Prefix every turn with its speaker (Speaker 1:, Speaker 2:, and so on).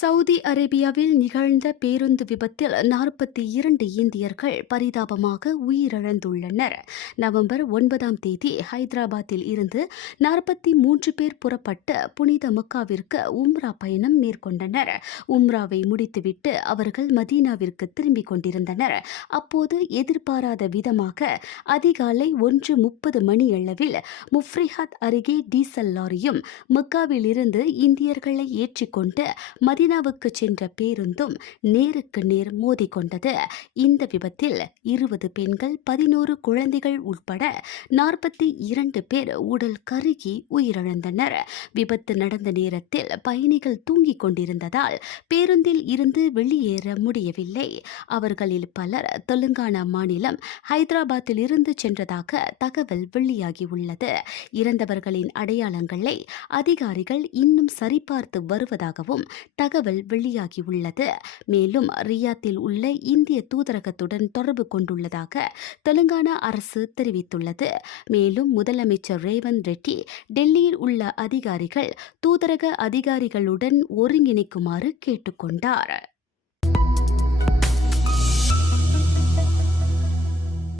Speaker 1: Saudi அரேபியாவில் நிகழ்ந்த பேருந்து விபத்தில் நாற்பத்தி இரண்டு இந்தியர்கள் பரிதாபமாக உயிரிழந்துள்ளனர். நவம்பர் ஒன்பதாம் தேதி ஹைதராபாத்தில் இருந்து நாற்பத்தி மூன்று பேர் புறப்பட்டு புனித மக்காவிற்கு உம்ரா பயணம் மேற்கொண்டனர். உம்ராவை முடித்துவிட்டு அவர்கள் மதீனாவிற்கு திரும்பிக் கொண்டிருந்தனர். அப்போது எதிர்பாராத விதமாக அதிகாலை ஒன்று முப்பது மணியளவில் முஃப்ரிஹாத் அருகே டீசல் லாரியும் மக்காவிலிருந்து இந்தியர்களை ஏற்றிக்கொண்டு மதீனாவுக்கு சென்ற பேருந்தும் நேருக்கு நேர் மோதிக்கொண்டது. இந்த விபத்தில் இருபது பெண்கள் பதினோரு குழந்தைகள் உட்பட நாற்பத்தி இரண்டு பேர் உடல் கருகி உயிரிழந்தனர். விபத்து நடந்த நேரத்தில் பயணிகள் தூங்கிக் கொண்டிருந்ததால் பேருந்தில் இருந்து வெளியேற முடியவில்லை. அவர்களில் பலர் தெலுங்கானா மாநிலம் ஹைதராபாத்தில் இருந்து சென்றதாக தகவல் வெளியாகியுள்ளது. இறந்தவர்களின் அடையாளங்களை அதிகாரிகள் இன்னும் சரிபார்த்து வருவதாகவும் தகவல் வெளியாகியுள்ளது. மேலும் ரியாத்தில் உள்ள இந்திய தூதரகத்துடன் தொடர்பு கொண்டுள்ளதாக தெலுங்கானா அரசு தெரிவித்துள்ளது. மேலும் முதலமைச்சர் ரேவந்த் ரெட்டி டெல்லியில் உள்ள அதிகாரிகள் தூதரக அதிகாரிகளுடன் ஒருங்கிணைக்குமாறு கேட்டுக்கொண்டார்.